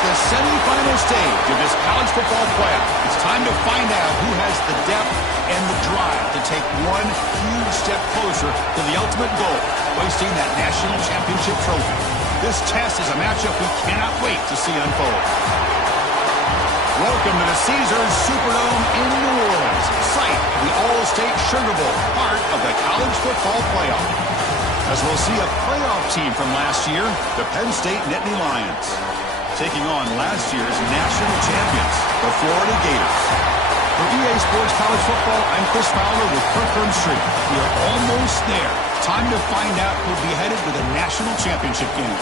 the semifinal stage of this college football playoff. It's time to find out who has the depth and the drive to take one huge step closer to the ultimate goal, hoisting that national championship trophy. This test is a matchup we cannot wait to see unfold. Welcome to the Caesars Superdome in New Orleans, site of the All-State Sugar Bowl, part of the college football playoff. As we'll see a playoff team from last year, the Penn State Nittany Lions, taking on last year's national champions, the Florida Gators. For EA Sports College Football, I'm Chris Fowler with Kirk Herbstreit. We are almost there. Time to find out who'll be headed to the national championship game.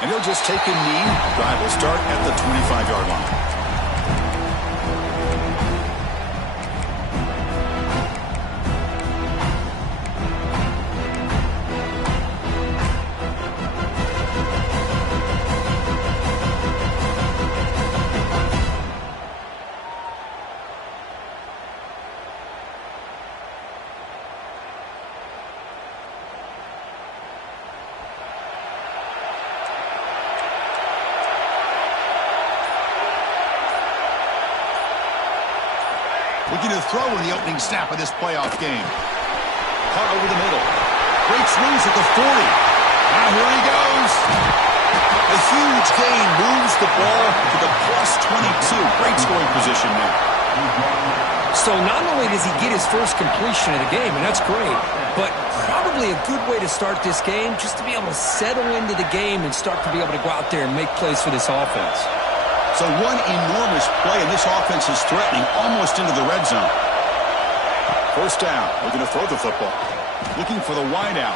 And he'll just take a knee. Drive will start at the 25-yard line. Looking to throw in the opening snap of this playoff game. Caught over the middle. Breaks loose at the 40. Now here he goes. A huge gain moves the ball to the +22. Great scoring position there. So not only does he get his first completion of the game, and that's great, but probably a good way to start this game just to be able to settle into the game and start to be able to go out there and make plays for this offense. So one enormous play, and this offense is threatening almost into the red zone. First down. Looking to throw the football. Looking for the wide out.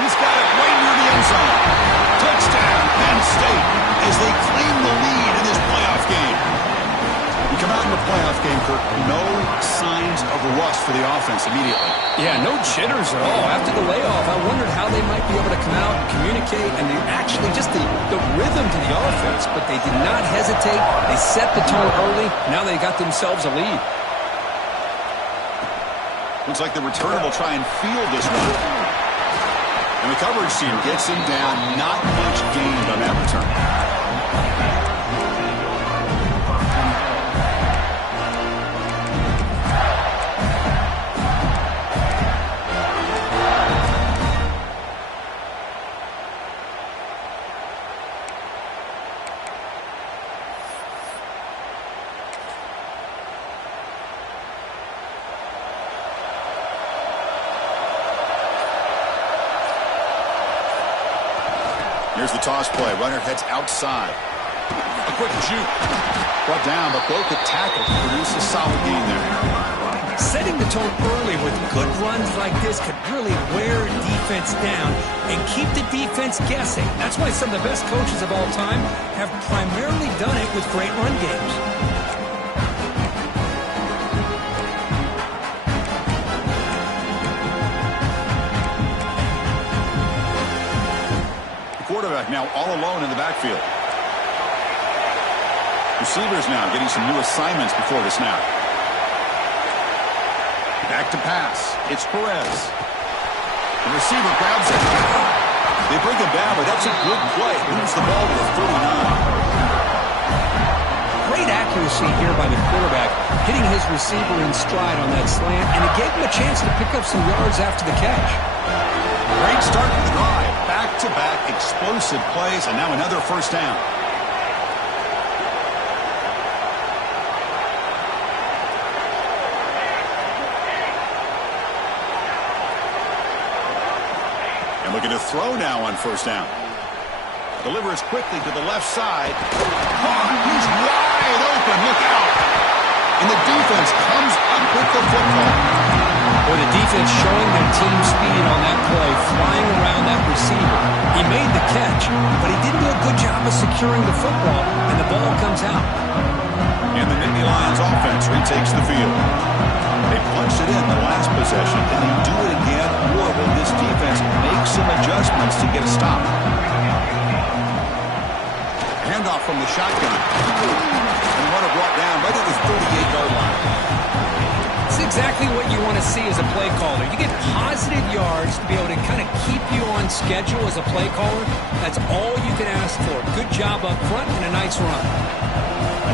He's got it right near the end zone. Touchdown, Penn State, as they claim the lead in this playoff game. We come out in the playoff game, Kirk. No signs of rust for the offense immediately. Yeah, no jitters at all. After the layoff, I wondered how they might be able to come out and communicate and actually just the rhythm to the offense. But they did not hesitate. They set the tone early. Now they got themselves a lead. Looks like the returner will try and field this one. And the coverage team gets him down. Not much gained on that return. Here's the toss play. Runner heads outside. A quick juke. Brought down, but broke the tackle to produce a solid gain there. Setting the tone early with good runs like this could really wear a defense down and keep the defense guessing. That's why some of the best coaches of all time have primarily done it with great run games. Quarterback now all alone in the backfield. Receivers now getting some new assignments before the snap. Back to pass. It's Perez. The receiver grabs it. They bring him down, but that's a good play. Moves the ball to the 39. Great accuracy here by the quarterback, hitting his receiver in stride on that slant, and it gave him a chance to pick up some yards after the catch. Great start to the drive. Back-to-back explosive plays, and now another first down. And looking to throw now on first down. Delivers quickly to the left side. He's wide open. Look out. And the defense comes up with the football. Well, the defense showing their team speed on that play, flying around that receiver. He made the catch, but he didn't do a good job of securing the football, and the ball comes out. And the Nittany Lions offense retakes the field. They punched it in the last possession, and they do it again, or will this defense make some adjustments to get a stop? Handoff from the shotgun. And the runner brought down right at the 38-yard line. It's exactly what you want to see as a play caller. You get positive yards to be able to kind of keep you on schedule as a play caller. That's all you can ask for. Good job up front and a nice run.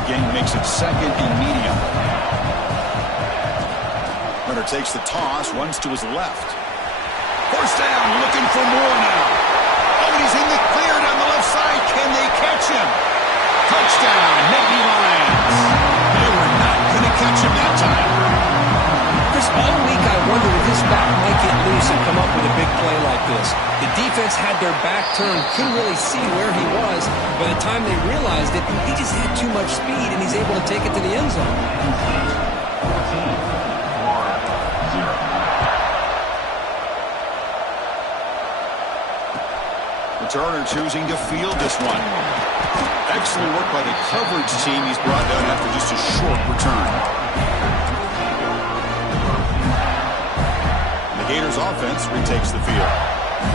Again, makes it second and medium. Runner takes the toss, runs to his left. First down, looking for more now. Oh, and he's in the clear down the left side. Can they catch him? Touchdown, Nittany Lions. They were not going to catch him that time. Chris, all week I wondered if this back might get loose and come up with a big play like this. The defense had their back turned, couldn't really see where he was. By the time they realized it, he just had too much speed, and he's able to take it to the end zone. Returner choosing to field this one. Excellent work by the coverage team. He's brought down after just a short return. The Gators offense retakes the field.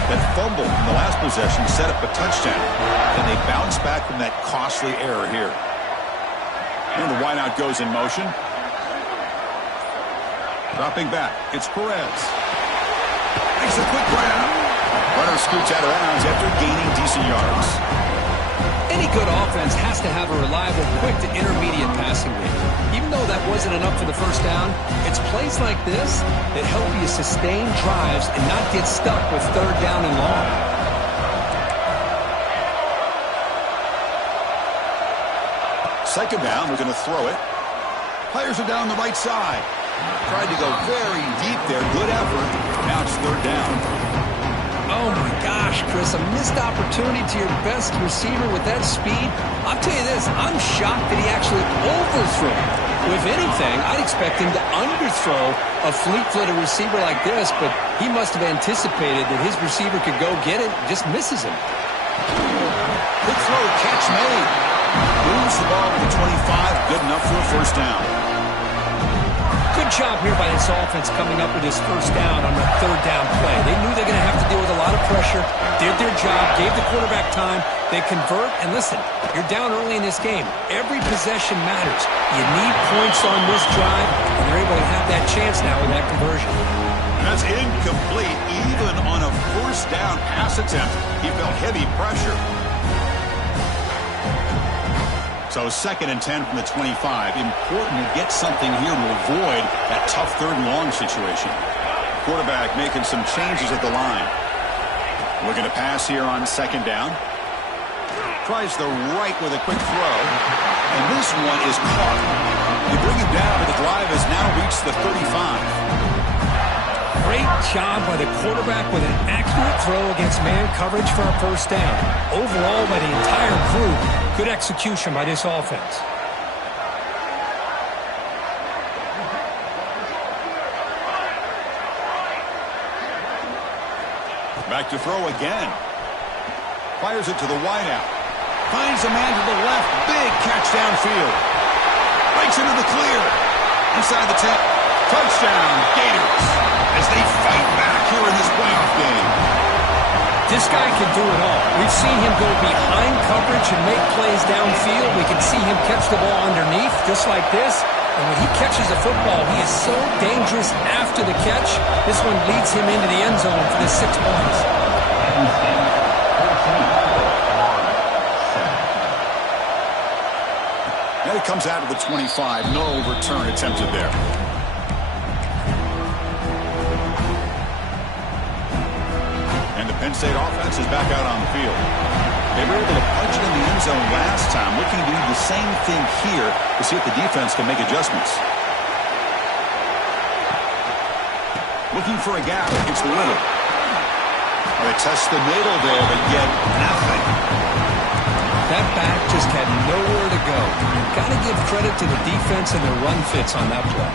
That fumble in the last possession set up a touchdown, and they bounce back from that costly error here. And the wideout goes in motion. Dropping back, it's Perez. Makes a quick grab. Runner scoots out of bounds after gaining decent yards. Any good offense has to have a reliable, quick to intermediate passing game. Even though that wasn't enough for the first down, it's plays like this that help you sustain drives and not get stuck with third down and long. Second down, we're going to throw it. Players are down the right side. Tried to go very deep there. Good effort. Now it's third down. Oh, my gosh, Chris, a missed opportunity to your best receiver with that speed. I'll tell you this, I'm shocked that he actually overthrew. If anything, I'd expect him to underthrow a fleet-footed receiver like this, but he must have anticipated that his receiver could go get it, just misses him. Good throw, catch made. Moves the ball to the 25, good enough for a first down. Good job here by this offense coming up with this first down on the third down play. They knew they're going to have to deal with a lot of pressure, did their job, gave the quarterback time. They convert, and listen, you're down early in this game. Every possession matters. You need points on this drive, and they're able to have that chance now with that conversion. That's incomplete. Even on a first down pass attempt, he felt heavy pressure. So second and 10 from the 25. Important to get something here to avoid that tough third and long situation. Quarterback making some changes at the line. Looking to pass here on second down. Tries the right with a quick throw. And this one is caught. They bring him down, but the drive has now reached the 35. Great job by the quarterback with an accurate throw against man coverage for a first down. Overall, by the entire group, good execution by this offense. Back to throw again. Fires it to the wideout. Finds a man to the left. Big catch downfield. Breaks into the clear. Inside the 10. Touchdown, Gators, as they fight back here in this playoff game. This guy can do it all. We've seen him go behind coverage and make plays downfield. We can see him catch the ball underneath, just like this. And when he catches the football, he is so dangerous after the catch. This one leads him into the end zone for the 6 points. Now he comes out of the 25. No return attempted there. Penn State offense is back out on the field. They were able to punch it in the end zone last time. Looking to do the same thing here to see if the defense can make adjustments. Looking for a gap against the middle. They test the middle there, but yet nothing. That back just had nowhere to go. Got to give credit to the defense and the run fits on that play.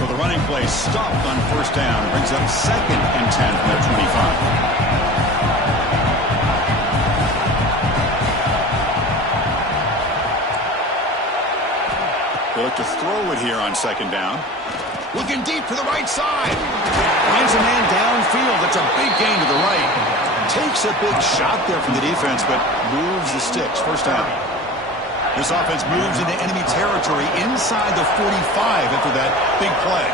So the running play stopped on first down. Brings up 2nd and 10 from their 25. They look to throw it here on 2nd down. Looking deep to the right side. Finds a man downfield. That's a big gain to the right. Takes a big shot there from the defense, but moves the sticks. First down. This offense moves into enemy territory inside the 45 after that big play.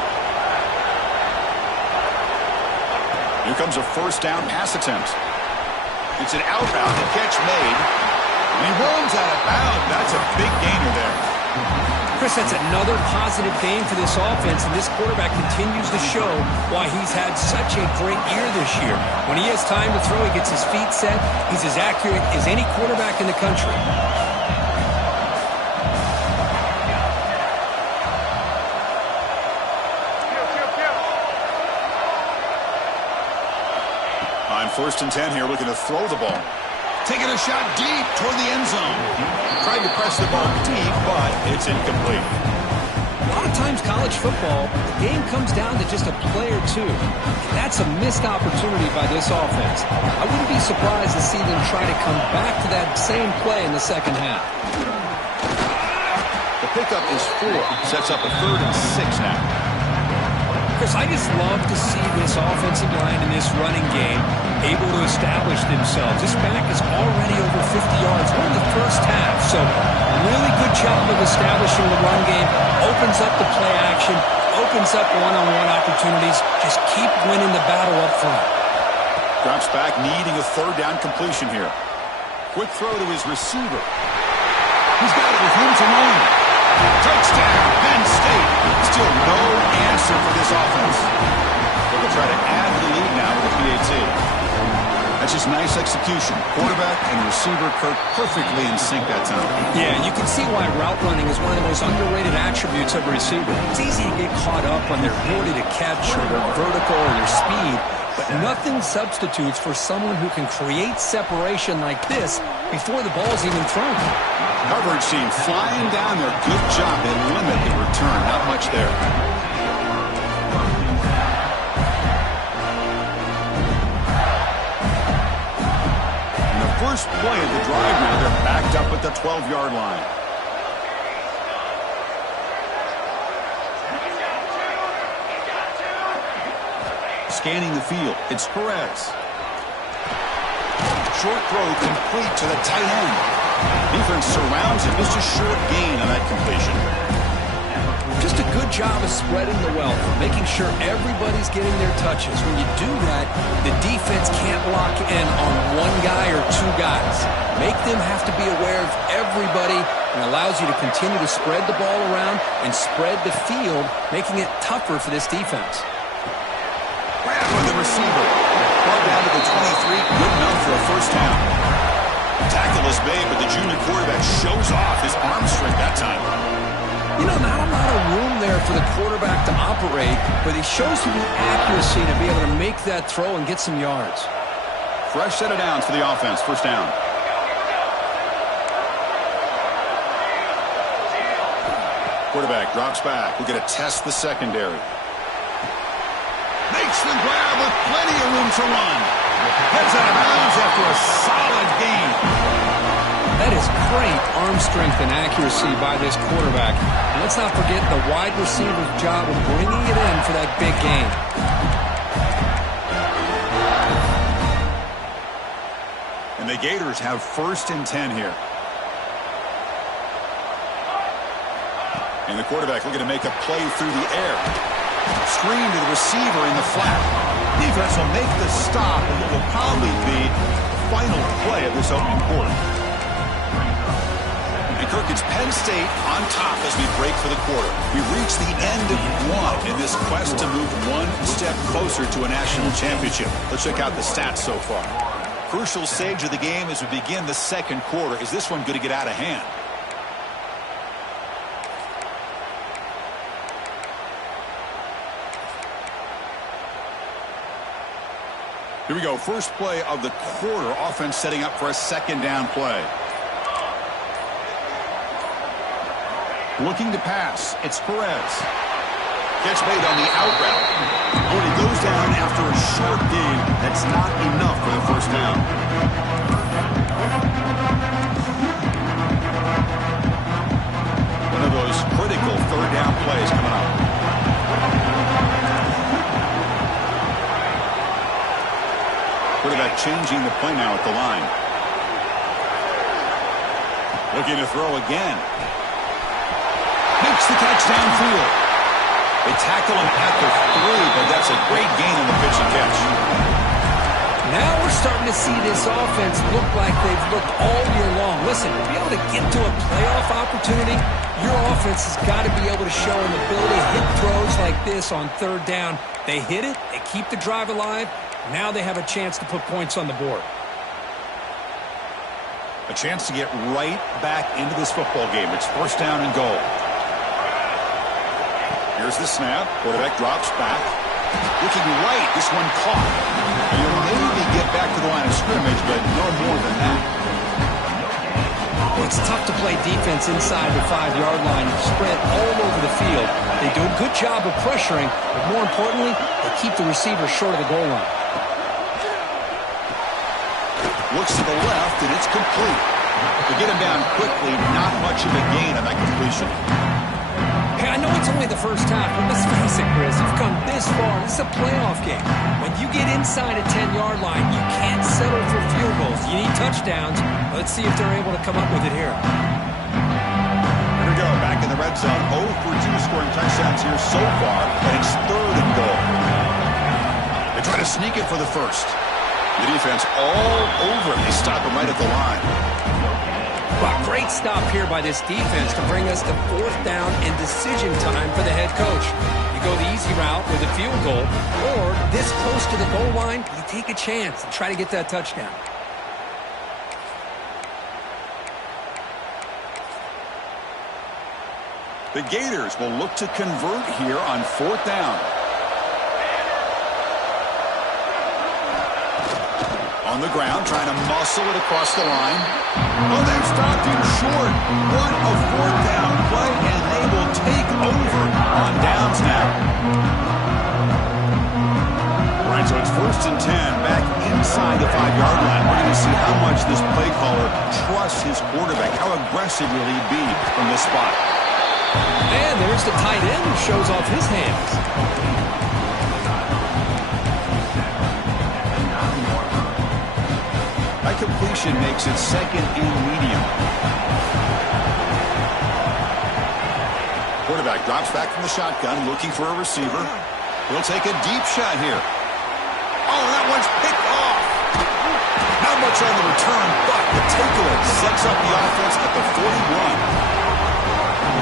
Here comes a first down pass attempt. It's an outbound. The catch made. And he runs out of bounds. That's a big gainer there. Chris, that's another positive game for this offense, and this quarterback continues to show why he's had such a great year this year. When he has time to throw, he gets his feet set. He's as accurate as any quarterback in the country. On 1st and 10 here, looking to throw the ball. Taking a shot deep toward the end zone. Tried to press the ball deep, but it's incomplete. A lot of times college football, the game comes down to just a play or two. And that's a missed opportunity by this offense. I wouldn't be surprised to see them try to come back to that same play in the second half. The pickup is 4. Sets up a 3rd and 6 now. Chris, I just love to see this offensive line in this running game able to establish themselves. This back is already over 50 yards. We're in the first half, so really good job of establishing the run game. Opens up the play action, opens up one-on-one opportunities. Just keep winning the battle up front. Drops back, needing a 3rd down completion here. Quick throw to his receiver. He's got it with room to run. Touchdown, Penn State. Still no answer for this offense. They'll try to add to the lead now with the PAT. That's just nice execution. Quarterback and receiver Kirk perfectly in sync that time. Yeah, and you can see why route running is one of the most underrated attributes of a receiver. It's easy to get caught up on their ability to catch or their vertical or their speed, but nothing substitutes for someone who can create separation like this before the ball's even thrown. Coverage team flying down there. Good job. They limit the return. Not much there. In the first play of the drive now, they're backed up at the 12-yard line. Scanning the field. It's Perez. Short throw complete to the tight end. Defense surrounds him. Just a short gain on that completion. Just a good job of spreading the wealth, making sure everybody's getting their touches. When you do that, the defense can't lock in on one guy or two guys. Make them have to be aware of everybody, and allows you to continue to spread the ball around and spread the field, making it tougher for this defense. Grab on the receiver. Ball down to the 23. Good enough for a first down. Tackle is made, but the junior quarterback shows off his arm strength that time. You know, not a lot of room there for the quarterback to operate, but he shows you the accuracy to be able to make that throw and get some yards. Fresh set of downs for the offense. First down. Quarterback drops back. We're going to test the secondary. Makes the grab with plenty of room to run. Heads out of bounds after a solid gain. That is great arm strength and accuracy by this quarterback. And let's not forget the wide receiver's job of bringing it in for that big gain. And the Gators have 1st and 10 here. And the quarterback looking to make a play through the air. Screen to the receiver in the flat. Defense will make the stop, and what will probably be the final play of this opening quarter. And Kirk, it's Penn State on top as we break for the quarter. We've reached the end of one in this quest to move one step closer to a national championship. Let's check out the stats so far. Crucial stage of the game as we begin the second quarter. Is this one going to get out of hand? Here we go. First play of the quarter. Offense setting up for a 2nd down play. Looking to pass. It's Perez. Catch made on the out route. When he goes down after a short gain, that's not enough for the first down. One of those critical third down plays coming up. Quarterback changing the play now at the line. Looking to throw again. Makes the catch downfield. They tackle him at the 3, but that's a great gain on the pitch and catch. Now we're starting to see this offense look like they've looked all year long. Listen, to be able to get to a playoff opportunity, your offense has got to be able to show an ability to hit throws like this on third down. They hit it, they keep the drive alive. Now they have a chance to put points on the board. A chance to get right back into this football game. It's first down and goal. Here's the snap. Quarterback drops back. Looking right. This one caught. You'll maybe get back to the line of scrimmage, but no more than that. Well, it's tough to play defense inside the 5-yard line and spread all over the field. They do a good job of pressuring, but more importantly, they keep the receiver short of the goal line. Looks to the left, and it's complete. To get him down quickly, not much of a gain on that completion. Hey, I know it's only the first half, but let's face it, Chris. You've come this far. This is a playoff game. When you get inside a 10-yard line, you can't settle for field goals. You need touchdowns. Let's see if they're able to come up with it here. Here we go, back in the red zone. 0 for 2 scoring touchdowns here so far, and it's third and goal. They try to sneak it for the first. The defense all over it. They stop him right at the line. Well, great stop here by this defense to bring us to fourth down and decision time for the head coach. You go the easy route with a field goal, or this close to the goal line, you take a chance and try to get that touchdown. The Gators will look to convert here on fourth down. On the ground, trying to muscle it across the line. Oh, they've stopped him short. What a fourth down play, and they will take over on downs now. All right, so it's first and 10, back inside the 5-yard line. We're going to see how much this play caller trusts his quarterback. How aggressive will he be from this spot? And there's the tight end who shows off his hands. That completion makes it second and medium. Quarterback drops back from the shotgun, looking for a receiver. He'll take a deep shot here. Oh, that one's picked off. Not much on the return, but the takeaway sets up the offense at the 41.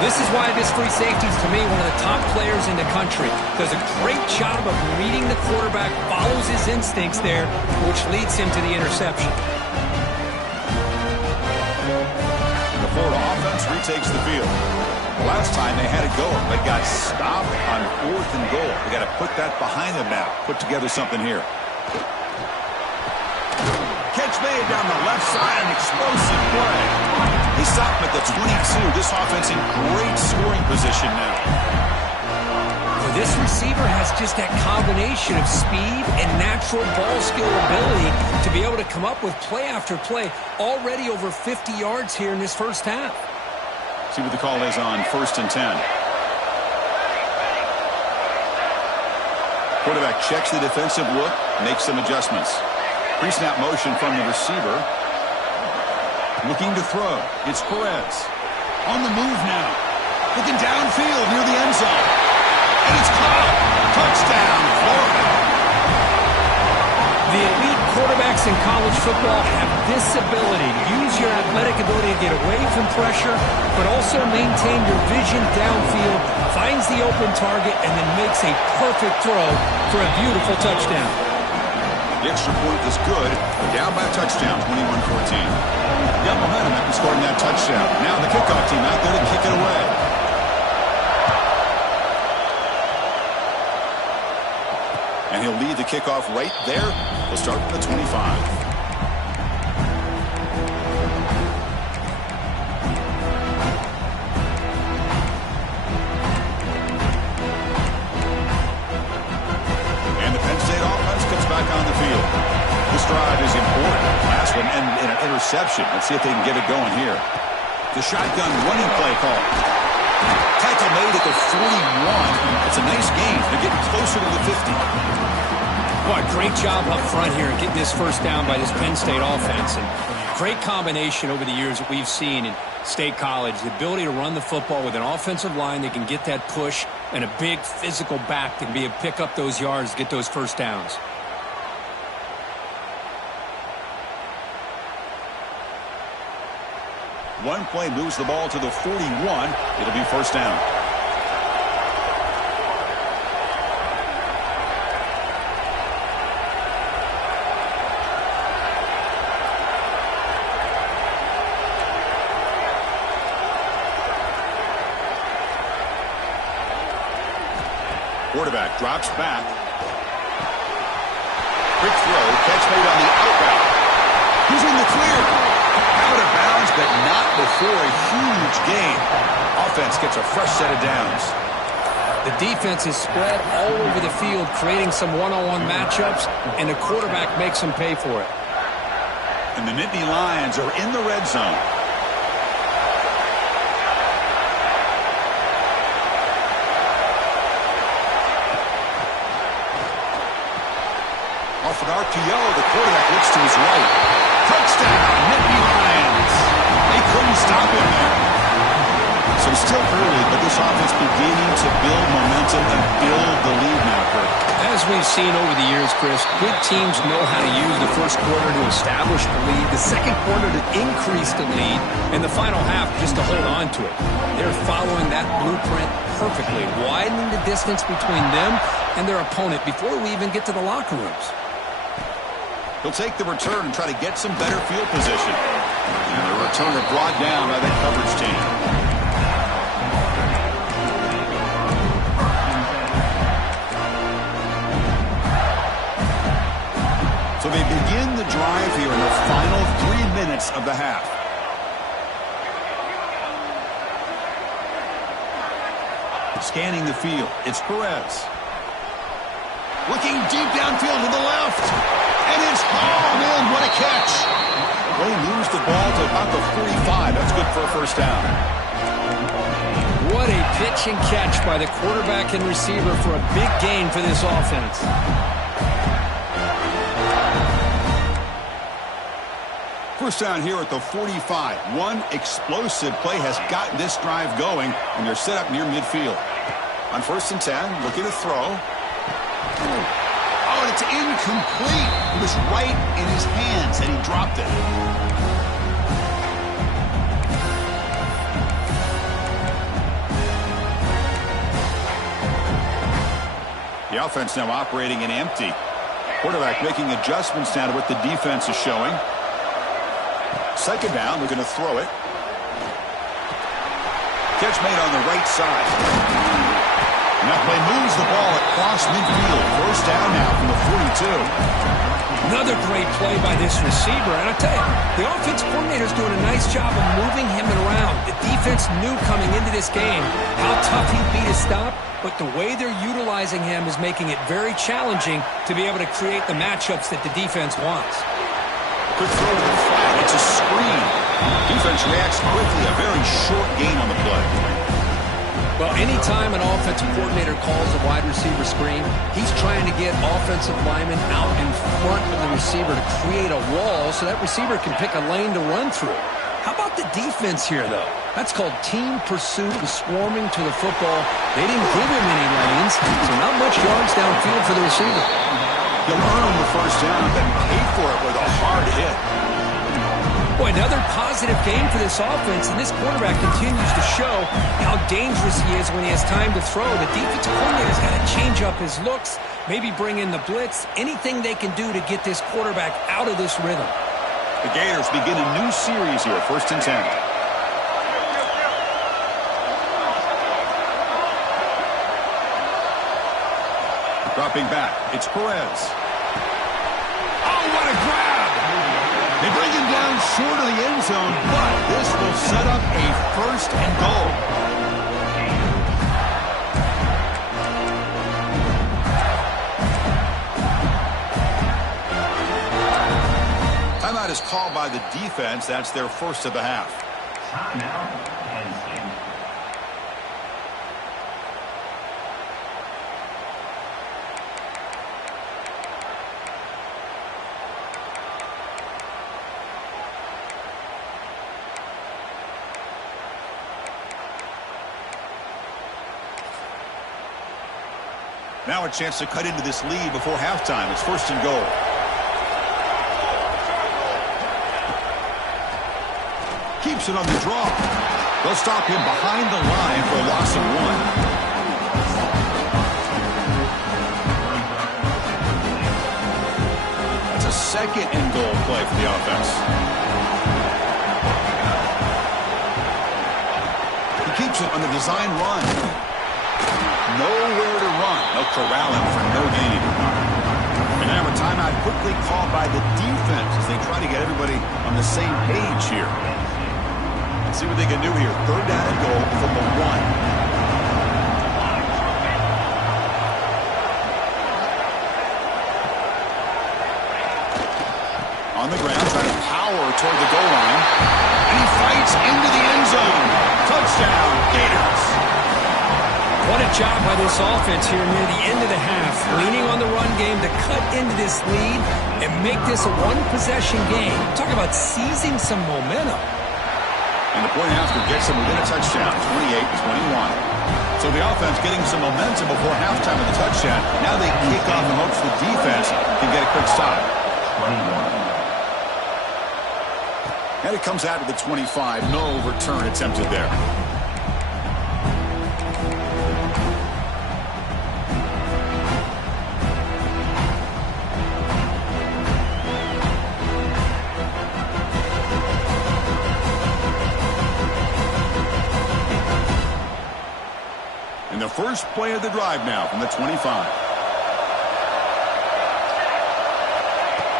This is why this free safety is, to me, one of the top players in the country. Does a great job of reading the quarterback, follows his instincts there, which leads him to the interception. The Florida offense retakes the field. The last time they had it go, they got stopped on fourth and goal. They got to put that behind them now. Put together something here. Catch made down the left side, an explosive play. They stop him at the 22. This offense in great scoring position now. Well, this receiver has just that combination of speed and natural ball skill ability to be able to come up with play after play. Already over 50 yards here in this first half. See what the call is on first and 10. Quarterback checks the defensive look, makes some adjustments. Pre-snap motion from the receiver. Looking to throw. It's Perez. On the move now. Looking downfield near the end zone. And it's caught. Touchdown, Florida. The elite quarterbacks in college football have this ability to use your athletic ability to get away from pressure, but also maintain your vision downfield, finds the open target, and then makes a perfect throw for a beautiful touchdown. The extra point is good. Down by a touchdown, 21-14. Got momentum after scoring that touchdown. Now the kickoff team out there to kick it away. And he'll lead the kickoff right there. He'll start from the 25. drive is important. Last one ended in an interception. Let's see if they can get it going here. The shotgun running play call. Tackle made at the 41. It's a nice gain. They're getting closer to the 50. Boy, great job up front here getting this first down by this Penn State offense. And great combination over the years that we've seen in State College. The ability to run the football with an offensive line that can get that push and a big physical back that can be able to pick up those yards, get those first downs. One play moves the ball to the 41. It'll be first down. Quarterback drops back. Quick throw. Catch made on the out route. He's in the clear. Out of bounds, but not before a huge gain. Offense gets a fresh set of downs. The defense is spread all over the field, creating some one-on-one matchups, and the quarterback makes them pay for it. And the Nittany Lions are in the red zone. Off an RPO, the quarterback looks to his right. Touchdown, Nittany Lions. They couldn't stop him there. So still early, but this offense beginning to build momentum and build the lead now, Kurt. As we've seen over the years, Chris, good teams know how to use the first quarter to establish the lead, the second quarter to increase the lead, and the final half just to hold on to it. They're following that blueprint perfectly, widening the distance between them and their opponent before we even get to the locker rooms. He'll take the return and try to get some better field position. And the returner brought down by that coverage team. So they begin the drive here in the final 3 minutes of the half. Scanning the field, it's Perez. Looking deep downfield to the left. And it's hauled in. What a catch. Well, he moves the ball to about the 45. That's good for a first down. What a pitch and catch by the quarterback and receiver for a big gain for this offense. First down here at the 45. One explosive play has gotten this drive going, and they're set up near midfield. On 1st and 10, looking to throw. Oh, and it's incomplete. It was right in his hands, and he dropped it. The offense now operating in empty. Quarterback making adjustments now to what the defense is showing. Second down, they're going to throw it. Catch made on the right side. And that play moves the ball across midfield. First down now from the 42. Another great play by this receiver. And I tell you, the offense coordinator's doing a nice job of moving him around. The defense knew coming into this game how tough he'd be to stop, but the way they're utilizing him is making it very challenging to be able to create the matchups that the defense wants. Quick throw to the flat. It's a screen. Defense reacts quickly. A very short gain on the play. Well, anytime an offensive coordinator calls a wide receiver screen, he's trying to get offensive linemen out in front of the receiver to create a wall so that receiver can pick a lane to run through. How about the defense here, though? That's called team pursuit and swarming to the football. They didn't give him any lanes, so not much yards downfield for the receiver. He'll earn the first down, then pay for it with a hard hit. Boy, another positive game for this offense, and this quarterback continues to show how dangerous he is when he has time to throw. The defensive coordinator's got to change up his looks, maybe bring in the blitz, anything they can do to get this quarterback out of this rhythm. The Gators begin a new series here, 1st and 10. Dropping back, it's Perez. Oh, what a grab! They bring him down short of the end zone, but this will set up a 1st and goal. is called by the defense. That's their first of the half. Timeout, Penn State. Now a chance to cut into this lead before halftime. It's first and goal. Keeps it on the draw. They'll stop him behind the line for a loss of 1. That's a second and goal play for the offense. He keeps it on the design run. Nowhere to run. They'll corral him for no gain. And now a timeout quickly called by the defense as they try to get everybody on the same page here. Let's see what they can do here. Third down and goal from the 1. On the ground, trying to power toward the goal line. And he fights into the end zone. Touchdown, Gators. What a job by this offense here near the end of the half, leaning on the run game to cut into this lead and make this a one-possession game. Talk about seizing some momentum. And the point after gets them within a touchdown, 28-21. So the offense getting some momentum before halftime with the touchdown. Now they kick off and hopes the defense can get a quick stop. 21. And it comes out to the 25. No return attempted there. The first play of the drive now from the 25.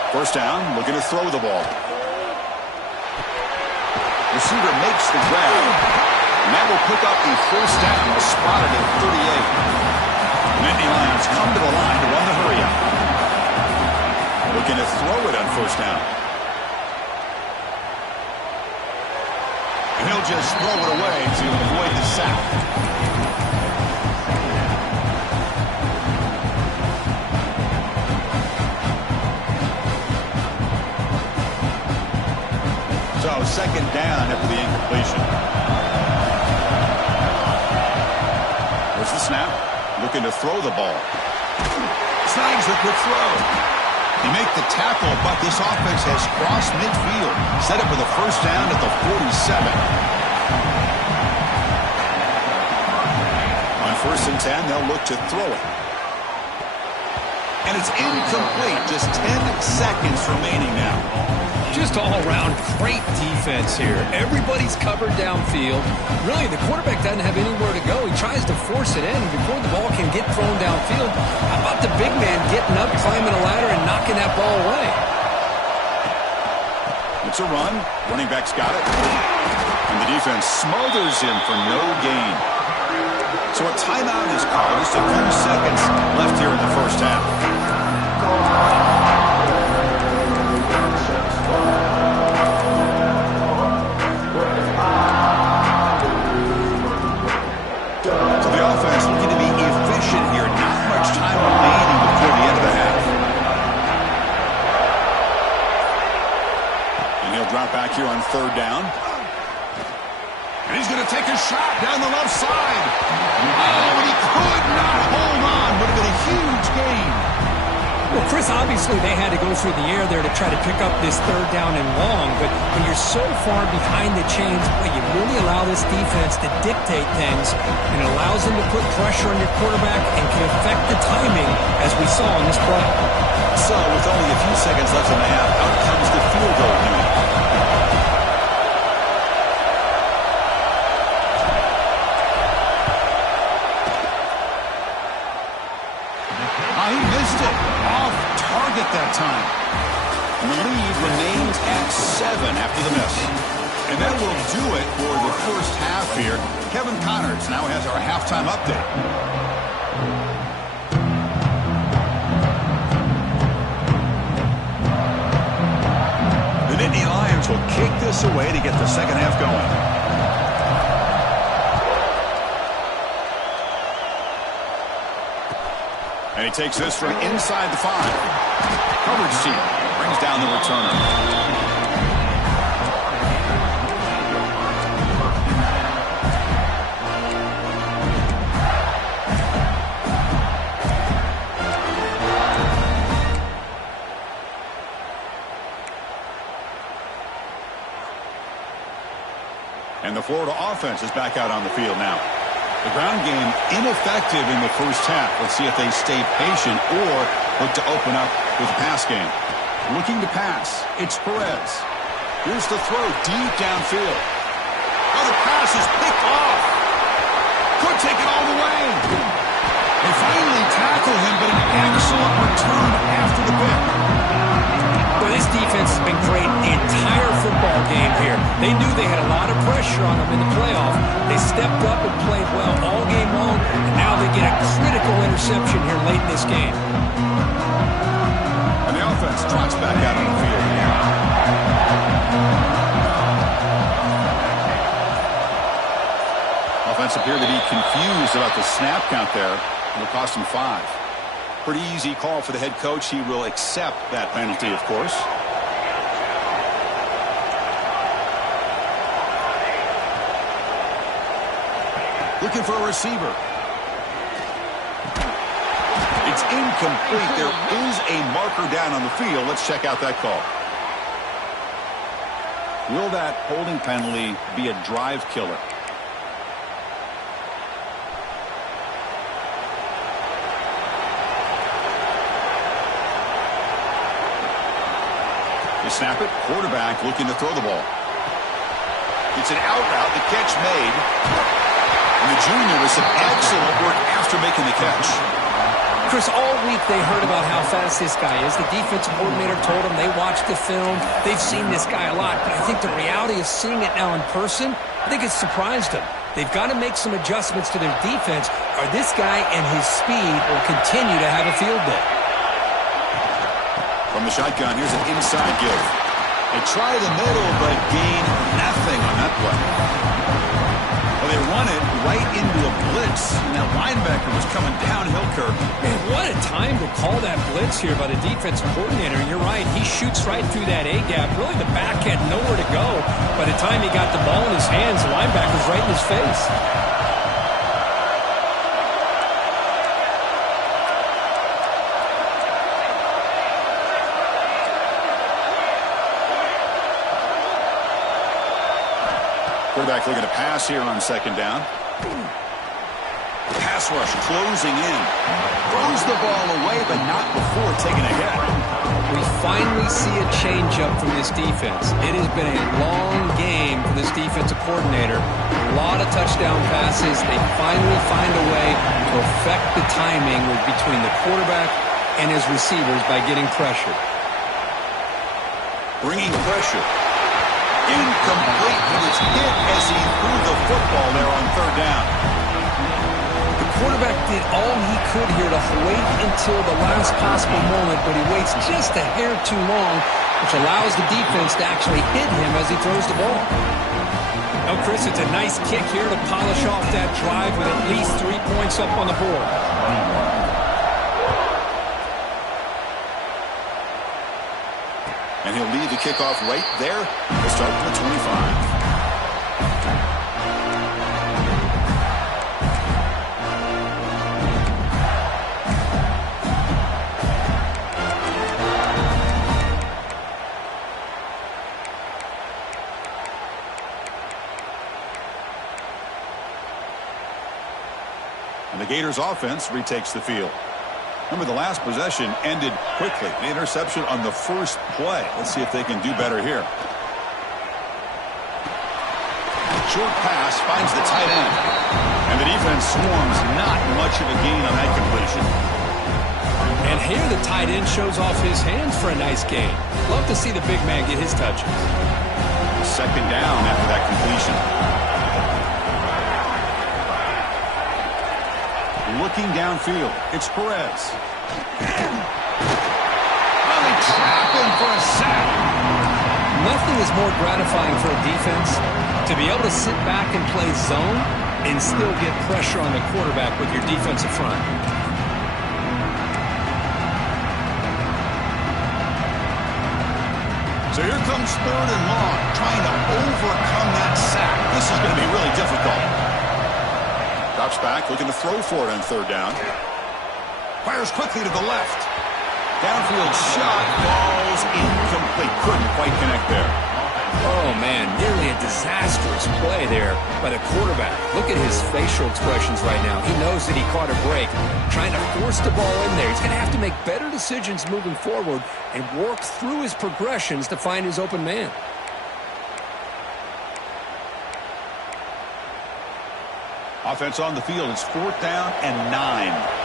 First down, looking to throw the ball. Receiver makes the grab. And that will pick up the first down, spotted at 38. Nittany Lions come to the line to run the hurry up. Looking to throw it on first down. And he'll just throw it away to avoid the sack. So second down after the incompletion. There's the snap. Looking to throw the ball. Snags the quick throw. He make the tackle, but this offense has crossed midfield. Set up for the first down at the 47. On first and 10, they'll look to throw it. And it's incomplete. Just 10 seconds remaining now. Just all-around great defense here. Everybody's covered downfield. Really, the quarterback doesn't have anywhere to go. He tries to force it in before the ball can get thrown downfield. How about the big man getting up, climbing a ladder, and knocking that ball away? It's a run. Running back's got it. And the defense smothers him for no gain. So a timeout is called. Just a few seconds left here in the first half. So the offense looking to be efficient here. Not much time remaining before the end of the half. And he'll drop back here on third down. And he's going to take a shot down the left side. Oh, and he could not hold on. Would have been a huge gain. Well, Chris, obviously they had to go through the air there to try to pick up this third down and long, but when you're so far behind the chains, boy, you really allow this defense to dictate things, and it allows them to put pressure on your quarterback and can affect the timing, as we saw in this play. So, with only a few seconds left in the half, out comes the field goal unit. He missed it. Off target that time. And the lead remains at 7 after the miss. And that will do it for the first half here. Kevin Connors now has our halftime update. The will kick this away to get the second half going. And he takes this from inside the 5. Coverage team brings down the returner. And the Florida offense is back out on the field now. The ground game ineffective in the first half. Let's see if they stay patient or look to open up with the pass game. Looking to pass. It's Perez. Here's the throw deep downfield. Oh, the pass is picked off. Could take it all the way. They finally tackle him, but an excellent return after the pick. Well, this defense has been great the entire football game here. They knew they had a lot of pressure on them in the playoff. They stepped up and played well all game long, and now they get a critical interception here late in this game. And the offense trots back out on the field. Offense appeared to be confused about the snap count there. It'll cost him 5. Pretty easy call for the head coach. He will accept that penalty, of course. Looking for a receiver. It's incomplete. There is a marker down on the field. Let's check out that call. Will that holding penalty be a drive killer? Snap it. Quarterback looking to throw the ball. It's an out route. The catch made. And the junior with some excellent work after making the catch. Chris, all week they heard about how fast this guy is. The defensive coordinator told them they watched the film. They've seen this guy a lot. But I think the reality of seeing it now in person, I think it's surprised them. They've got to make some adjustments to their defense, or this guy and his speed will continue to have a field day. From the shotgun, here's an inside give. They try the middle, but gain nothing on that play. Well, they run it right into a blitz, and that linebacker was coming downhill, Kirk. Man, what a time to call that blitz here by the defensive coordinator. And you're right, he shoots right through that A-gap. Really, the back had nowhere to go. By the time he got the ball in his hands, the linebacker's right in his face. Quarterback looking to pass here on second down. Pass rush closing in. Throws the ball away, but not before taking a hit. We finally see a change-up from this defense. It has been a long game for this defensive coordinator. A lot of touchdown passes. They finally find a way to affect the timing between the quarterback and his receivers by getting pressure. Bringing pressure. Incomplete, but it's hit as he threw the football there on third down. The quarterback did all he could here to wait until the last possible moment, but he waits just a hair too long, which allows the defense to actually hit him as he throws the ball. Now, Chris, it's a nice kick here to polish off that drive with at least 3 points up on the board. And he'll lead the kickoff right there. We'll start from the 25. And the Gators offense retakes the field. Remember, the last possession ended quickly. The interception on the first play. Let's see if they can do better here. Short pass finds the tight end. And the defense swarms not much of a gain on that completion. And here the tight end shows off his hands for a nice gain. Love to see the big man get his touches. Second down after that completion. Looking downfield, it's Perez. Well, they trap him for a sack. Nothing is more gratifying for a defense to be able to sit back and play zone and still get pressure on the quarterback with your defensive front. So here comes 3rd and long, trying to overcome that sack. This is going to be really difficult. Drops back, looking to throw for it on 3rd down. Fires quickly to the left. Downfield shot, falls incomplete. Couldn't quite connect there. Oh, man, nearly a disastrous play there by the quarterback. Look at his facial expressions right now. He knows that he caught a break, trying to force the ball in there. He's going to have to make better decisions moving forward and work through his progressions to find his open man. Offense on the field. It's 4th down and 9.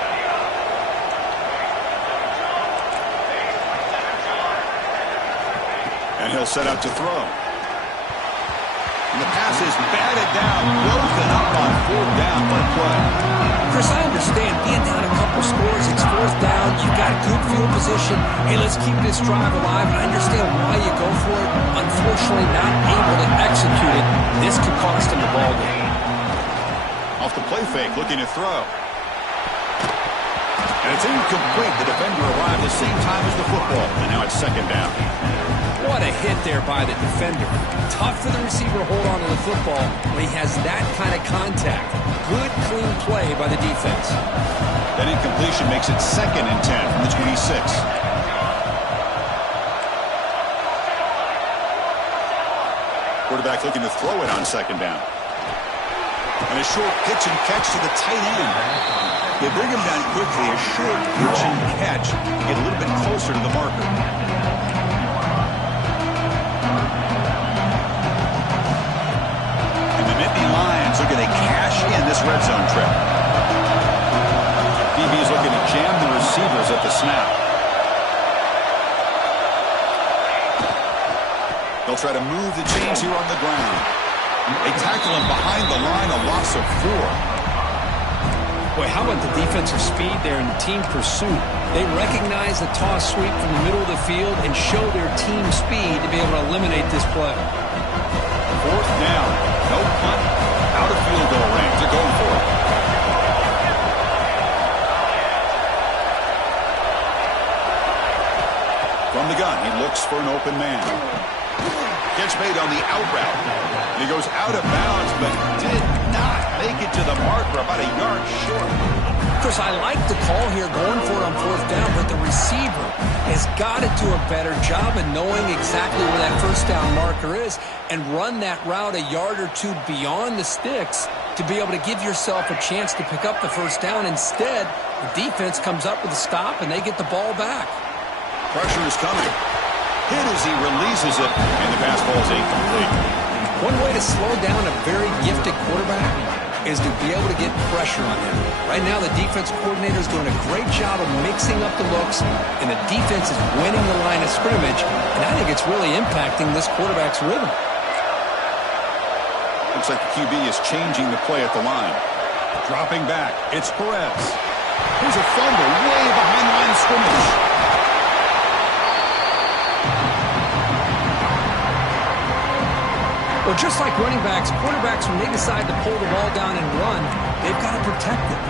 And he'll set out to throw. And the pass is batted down, broken up on 4th down by play. Chris, I understand being down a couple scores, it's 4th down, you've got good field position. Hey, let's keep this drive alive. I understand why you go for it. Unfortunately, not able to execute it. This could cost him the ball game. Off the play fake, looking to throw. And it's incomplete. The defender arrived the same time as the football. And now it's 2nd down. What a hit there by the defender. Tough for the receiver to hold on to the football when he has that kind of contact. Good, clean play by the defense. That incompletion makes it 2nd and 10 from the 26. Quarterback looking to throw it on 2nd down. And a short pitch and catch to the tight end. They bring him down quickly. A short pitch and catch to get a little bit closer to the marker. Lions looking to cash in this red zone trip. DB's looking to jam the receivers at the snap. They'll try to move the chains here on the ground. They tackle him behind the line, a loss of 4. Boy, how about the defensive speed there and the team pursuit? They recognize the toss sweep from the middle of the field and show their team speed to be able to eliminate this play. 4th down. No punt. Out of field goal range. They're going for it. From the gun, he looks for an open man. Catch made on the out route. And he goes out of bounds, but did not make it to the marker, about a yard short. Chris, I like the call here going for it on 4th down, but the receiver has got to do a better job of knowing exactly where that 1st down marker is and run that route a yard or 2 beyond the sticks to be able to give yourself a chance to pick up the 1st down. Instead, the defense comes up with a stop and they get the ball back. Pressure is coming. Hit as he releases it, and the pass ball is incomplete. One way to slow down a very gifted quarterback is to be able to get pressure on him. Right now, the defense coordinator is doing a great job of mixing up the looks, and the defense is winning the line of scrimmage, and I think it's really impacting this quarterback's rhythm. Looks like the QB is changing the play at the line. Dropping back, it's Perez. Here's a fumble way behind the line of scrimmage. Well, just like running backs, quarterbacks, when they decide to pull the ball down and run, they've got to protect it.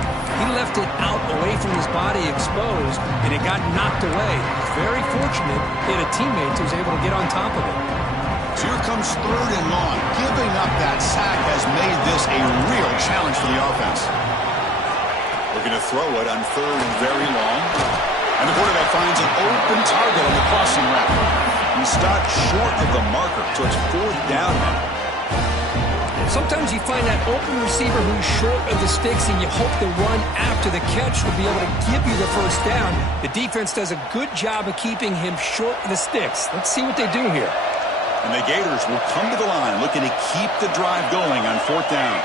He left it out away from his body exposed, and it got knocked away. Very fortunate he had a teammate who was able to get on top of it. So here comes 3rd and long. Giving up that sack has made this a real challenge for the offense. Looking to throw it on 3rd and very long. And the quarterback finds an open target on the crossing route. He stopped short of the marker, so it's 4th down now. Sometimes you find that open receiver who's short of the sticks, and you hope the run after the catch will be able to give you the 1st down. The defense does a good job of keeping him short of the sticks. Let's see what they do here. And the Gators will come to the line looking to keep the drive going on 4th down.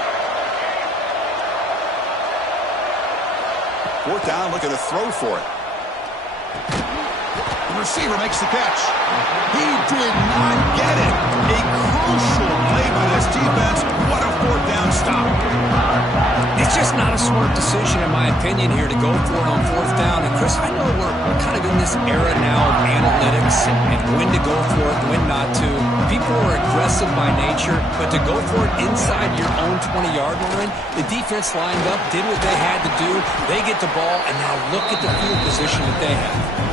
4th down, looking to throw for it. The receiver makes the catch. He did not get it. A crucial play by this defense. What a 4th down stop. It's just not a smart decision, in my opinion, here to go for it on fourth down. And, Chris, I know we're kind of in this era now of analytics and when to go for it, when not to. People are aggressive by nature, but to go for it inside your own 20-yard line, the defense lined up, did what they had to do. They get the ball, and now look at the field position that they have.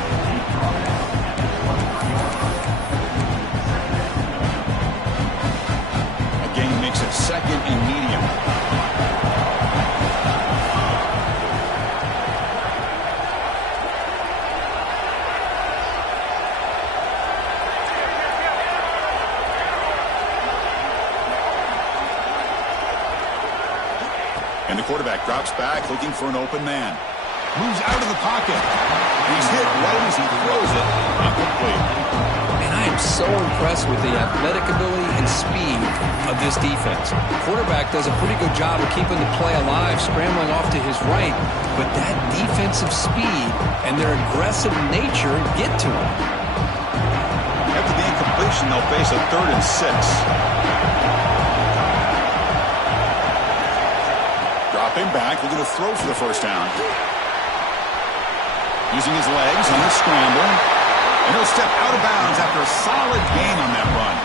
Again, makes it second and medium. And the quarterback drops back, looking for an open man. Moves out of the pocket. And he's hit right as he throws it. Incomplete. And I am so impressed with the athletic ability and speed of this defense. The quarterback does a pretty good job of keeping the play alive, scrambling off to his right. But that defensive speed and their aggressive nature get to him. After the incompletion, they'll face a 3rd and 6. Dropping back, looking to throw for the first down. Using his legs on the scramble. And he'll step out of bounds after a solid gain on that run.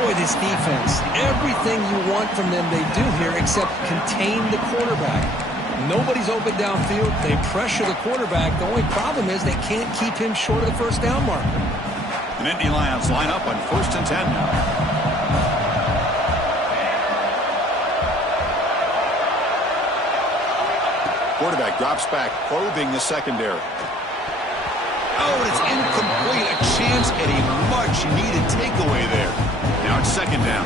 Boy, this defense, everything you want from them they do here except contain the quarterback. Nobody's open downfield. They pressure the quarterback. The only problem is they can't keep him short of the first down marker. The Nittany Lions line up on 1st and 10 now. Quarterback drops back, probing the secondary. Oh, and it's incomplete. A chance at a much-needed takeaway there. Now it's 2nd down.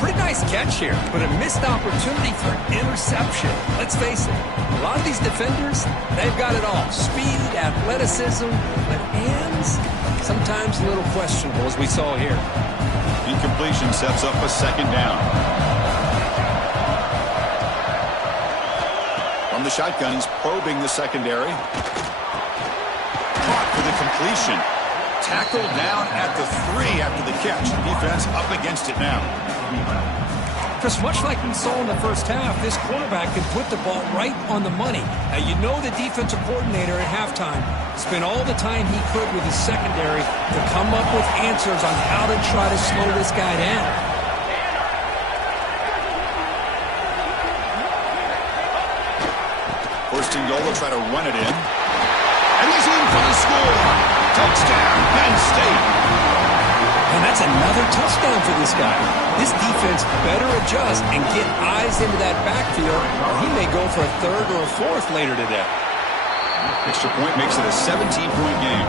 Pretty nice catch here, but a missed opportunity for interception. Let's face it, a lot of these defenders, they've got it all. Speed, athleticism, but hands, sometimes a little questionable, as we saw here. Incompletion sets up a 2nd down. From the shotgun, he's probing the secondary. Caught for the completion. Tackled down at the 3 after the catch. Defense up against it now. Chris, much like we saw in the first half, this quarterback can put the ball right on the money. Now, you know the defensive coordinator at halftime spent all the time he could with his secondary to come up with answers on how to try to slow this guy down. First and goal, they'll try to run it in. And he's in for the score. Touchdown, Penn State. And that's another touchdown for this guy. This defense better adjust and get eyes into that backfield, or he may go for a 3rd or a 4th later today. Extra point makes it a 17-point game.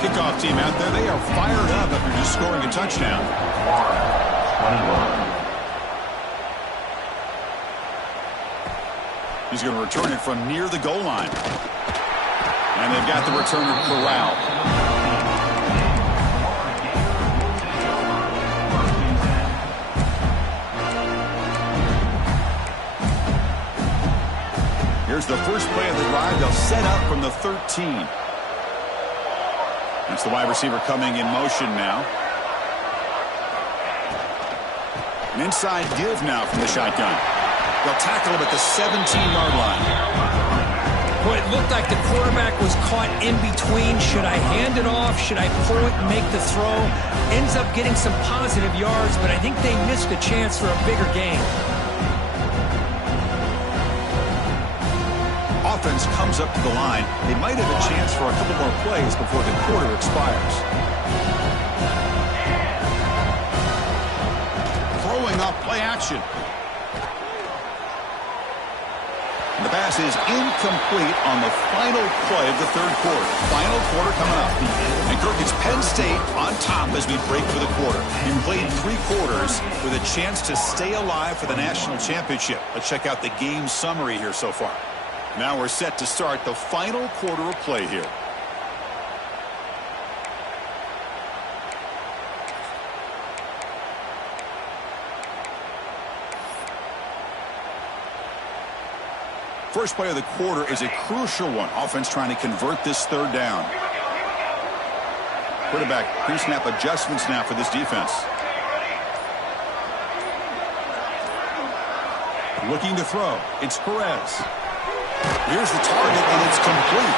Kickoff team out there, they are fired up after just scoring a touchdown. 21. He's going to return it from near the goal line. And they've got the returner corralled. Here's the first play of the drive. They'll set up from the 13. That's the wide receiver coming in motion now. An inside give now from the shotgun. They'll tackle him at the 17-yard line. Boy, it looked like the quarterback was caught in between. Should I hand it off? Should I pull it and make the throw? Ends up getting some positive yards, but I think they missed a chance for a bigger gain. Offense comes up to the line. They might have a chance for a couple more plays before the quarter expires. Throwing off play action. And the pass is incomplete on the final play of the 3rd quarter. Final quarter coming up. And Kirk, it's Penn State on top as we break for the quarter. You played 3 quarters with a chance to stay alive for the national championship. Let's check out the game summary here so far. Now we're set to start the final quarter of play here. First play of the quarter is a crucial one. Offense trying to convert this 3rd down. Quarterback pre-snap adjustments now for this defense. Looking to throw. It's Perez. Here's the target, and it's complete.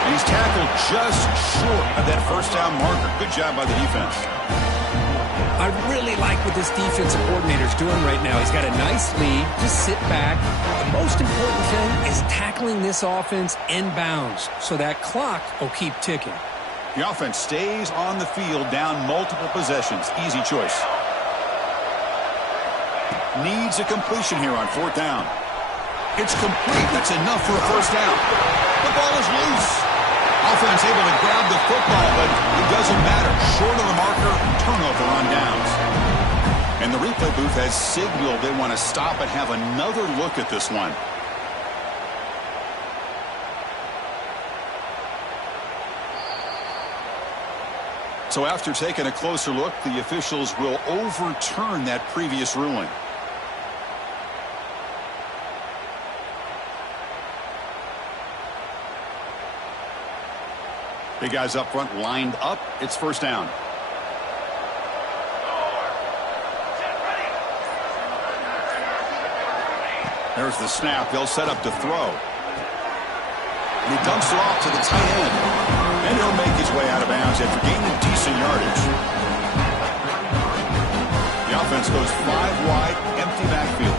And he's tackled just short of that first down marker. Good job by the defense. I really like what this defensive coordinator is doing right now. He's got a nice lead. Just sit back. The most important thing is tackling this offense inbounds so that clock will keep ticking. The offense stays on the field, down multiple possessions. Easy choice. Needs a completion here on 4th down. It's complete. That's enough for a first down. The ball is loose. Offense able to grab the football, but it doesn't matter. Short of the marker, turnover on downs. And the replay booth has signaled they want to stop and have another look at this one. So after taking a closer look, the officials will overturn that previous ruling. Big guys up front lined up. It's first down. There's the snap. They'll set up to throw. And he dumps it off to the tight end. And he'll make his way out of bounds after gaining decent yardage. The offense goes 5 wide, empty backfield.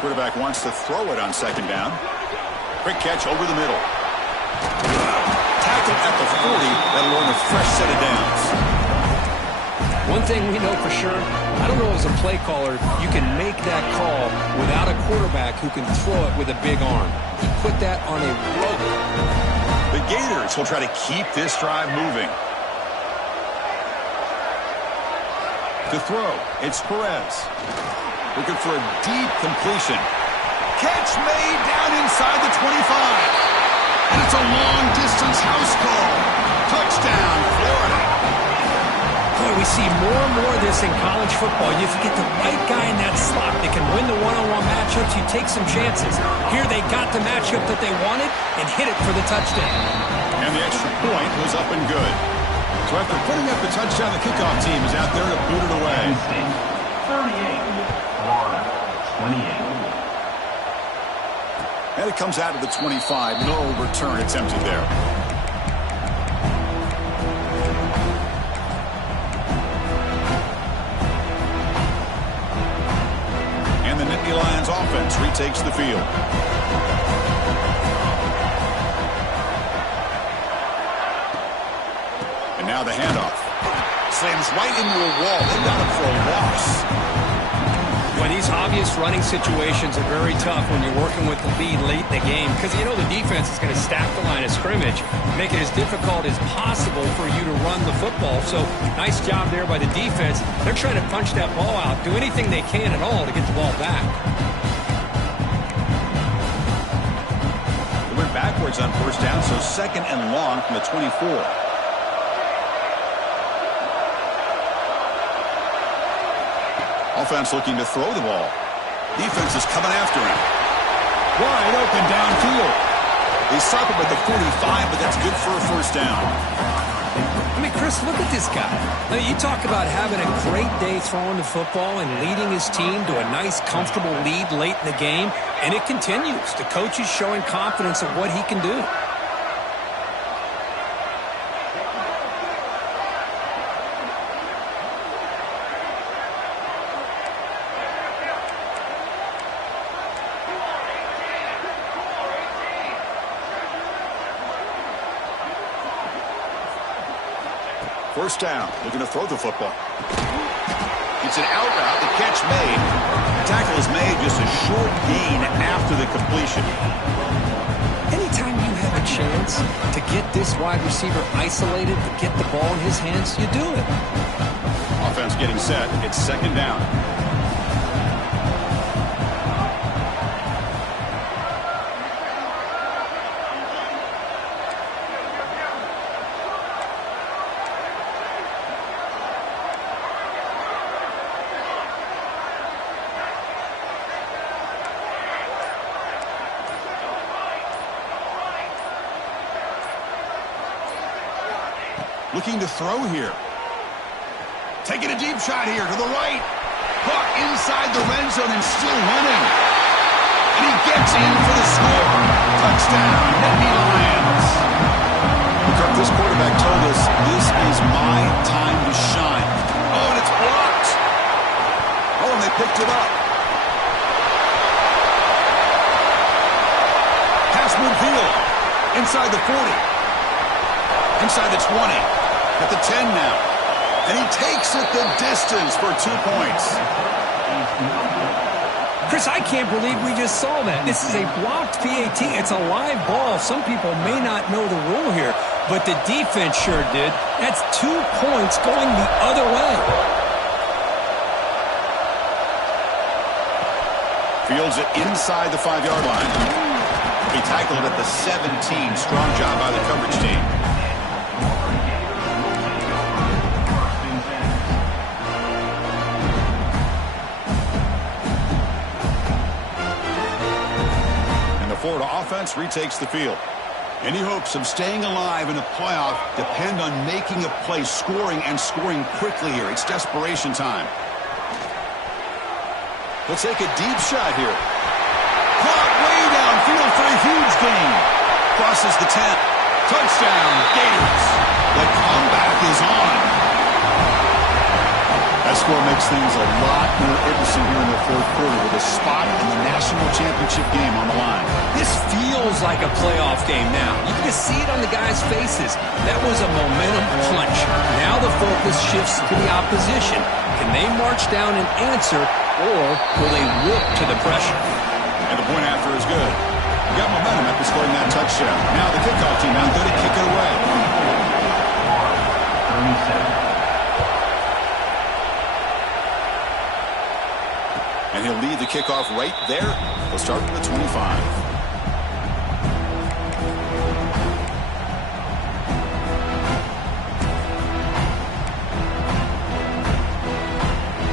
Quarterback wants to throw it on 2nd down. Quick catch over the middle. Tackled at the 40. That'll earn a fresh set of downs. One thing we know for sure, I don't know as a play caller, you can make that call without a quarterback who can throw it with a big arm. He put that on a rope. The Gators will try to keep this drive moving. To throw, it's Perez. Looking for a deep completion. Catch made down inside the 25. And it's a long-distance house call. Touchdown, Florida. Boy, we see more and more of this in college football. If you get the right guy in that slot that can win the one-on-one matchups, you take some chances. Here they got the matchup that they wanted and hit it for the touchdown. And the extra point was up and good. So after putting up the touchdown, the kickoff team is out there to boot it away. 38. Florida, 28. And it comes out of the 25. No return attempted there. And the Nittany Lions offense retakes the field. And now the handoff. Slams right into a wall. They got it for a loss. Well, these obvious running situations are very tough when you're working with the lead late in the game because you know the defense is going to stack the line of scrimmage, make it as difficult as possible for you to run the football. So nice job there by the defense. They're trying to punch that ball out, do anything they can at all to get the ball back. They went backwards on 1st down, so 2nd and long from the 24. Offense looking to throw the ball. Defense is coming after him. Wide open downfield. They stop him at the 45, but that's good for a first down. I mean, Chris, look at this guy. I mean, you talk about having a great day throwing the football and leading his team to a nice, comfortable lead late in the game, and it continues. The coach is showing confidence of what he can do. First down, looking to throw the football. It's an out route, the catch made. The tackle is made, just a short gain after the completion. Anytime you have a chance to get this wide receiver isolated, to get the ball in his hands, you do it. Offense getting set, it's 2nd down. Looking to throw here. Taking a deep shot here to the right. Caught inside the red zone and still running. And he gets in for the score. Touchdown, Nittany Lions. Kirk, this quarterback told us this is my time to shine. Oh, and it's blocked. Oh, and they picked it up. Pass midfield. Inside the 40. Inside the 20. At the 10 now. And he takes it the distance for 2 points. Chris, I can't believe we just saw that. This is a blocked PAT. It's a live ball. Some people may not know the rule here, but the defense sure did. That's 2 points going the other way. Fields it inside the 5-yard line. He tackled at the 17. Strong job by the coverage team. Florida offense retakes the field. Any hopes of staying alive in a playoff depend on making a play, scoring, and scoring quickly here. It's desperation time. Let's take a deep shot here. Caught way downfield for a huge gain. Crosses the 10. Touchdown, Gators. The comeback is on. That score makes things a lot more interesting here in the fourth quarter with a spot in the national championship game on the line. This feels like a playoff game now. You can just see it on the guys' faces. That was a momentum punch. Now the focus shifts to the opposition. Can they march down and answer, or will they whip to the pressure? And the point after is good. You got momentum after scoring that touchdown. Now the kickoff team out there to kick it away. 37. And he'll lead the kickoff right there. He'll start from the 25.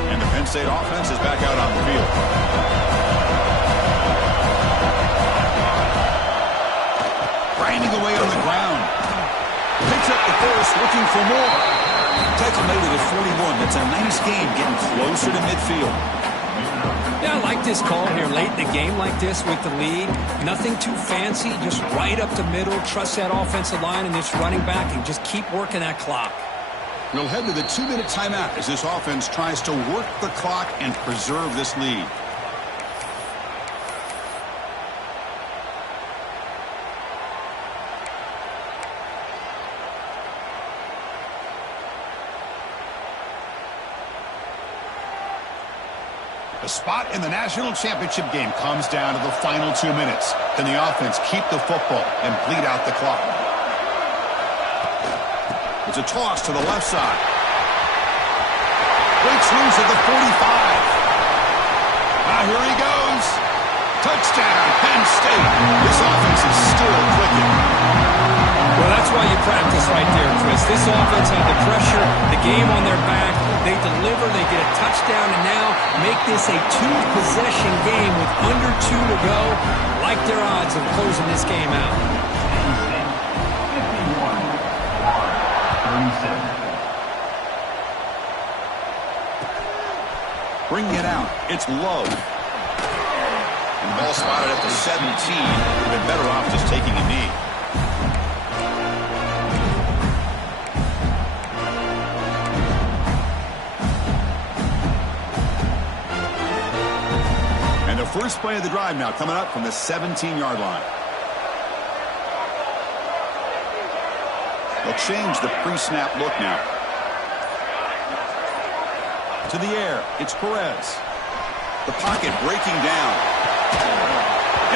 And the Penn State offense is back out on the field. Grinding away on the ground. Picks up the first, looking for more. Tackle made at the 41. That's a nice game, getting closer to midfield. Yeah, I like this call here late in the game like this with the lead. Nothing too fancy, just right up the middle. Trust that offensive line and this running back and just keep working that clock. We'll head to the 2-minute timeout as this offense tries to work the clock and preserve this lead. The spot in the national championship game comes down to the final 2 minutes. Can the offense keep the football and bleed out the clock? It's a toss to the left side. Breaks loose at the 45. Now here he goes. Touchdown, Penn State. This offense is still clicking. Well, that's why you practice right there, Chris. This offense had the pressure, the game on their back. They deliver, they get a touchdown, and now make this a 2-possession game with under 2 to go. Like their odds of closing this game out. 51-37. Bringing it out. It's Love. And the ball spotted at the 17. Would have been better off just taking a knee. And the first play of the drive now coming up from the 17-yard line. They'll change the pre-snap look now. To the air, it's Perez. The pocket breaking down.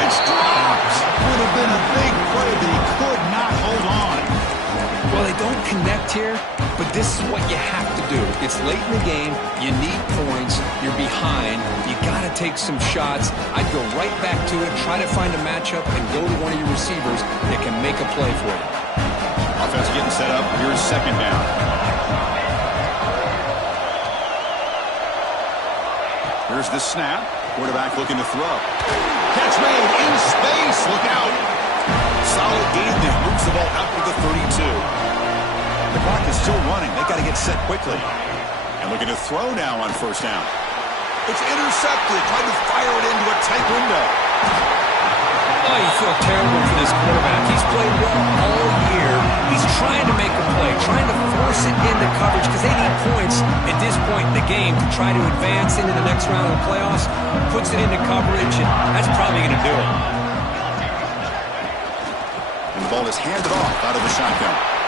It's dropped. Would have been a big play, but he could not hold on. Well, they don't connect here, but this is what you have to do. It's late in the game. You need points. You're behind. You got to take some shots. I'd go right back to it, try to find a matchup, and go to one of your receivers that can make a play for you. Offense getting set up. Here's second down. Here's the snap. Quarterback looking to throw. Catch made in space. Look out. Solid gain that moves the ball out to the 32. The clock is still running. They got to get set quickly. And looking to throw now on first down. It's intercepted. Trying to fire it into a tight window. Oh, you feel terrible for this quarterback. He's played well all year. He's trying to make a play, trying to force it into coverage because they need points at this point in the game to try to advance into the next round of the playoffs. Puts it into coverage, and that's probably going to do it. And the ball is handed off out of the shotgun.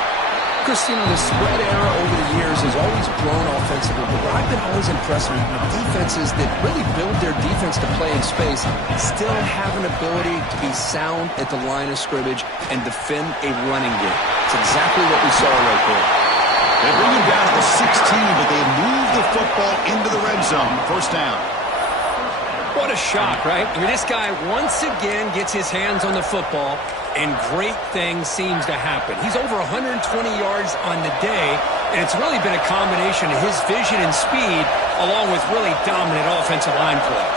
Christine, the spread era over the years has always grown offensively, but what I've been always impressed with defenses that really build their defense to play in space still have an ability to be sound at the line of scrimmage and defend a running game. It's exactly what we saw right there. They bring him down to the 16, but they move the football into the red zone. First down. What a shock, right? I mean, this guy once again gets his hands on the football, and great things seems to happen. He's over 120 yards on the day, and it's really been a combination of his vision and speed along with really dominant offensive line play.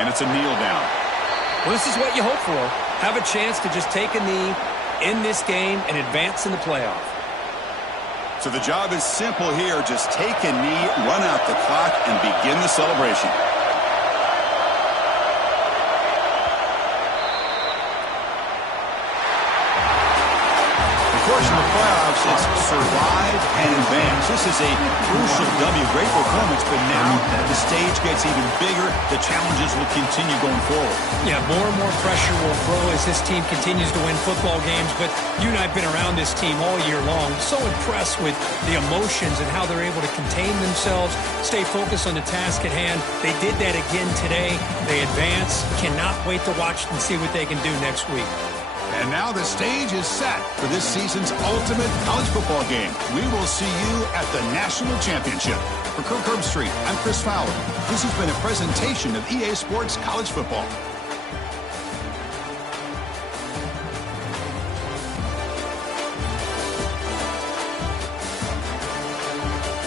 And it's a kneel down. Well, this is what you hope for. Have a chance to just take a knee in this game and advance in the playoff. So the job is simple here. Just take a knee, run out the clock, and begin the celebration. Of course, in the playoffs, it's survive and advance. This is a crucial W. Great performance, but now the stage gets even bigger. The challenges will continue going forward. Yeah, more and more pressure will grow as this team continues to win football games, but you and I have been around this team all year long. So impressed with the emotions and how they're able to contain themselves, stay focused on the task at hand. They did that again today. They advance. Cannot wait to watch and see what they can do next week. And now the stage is set for this season's ultimate college football game. We will see you at the National Championship. For Kirk Herbstreit, I'm Chris Fowler. This has been a presentation of EA Sports College Football.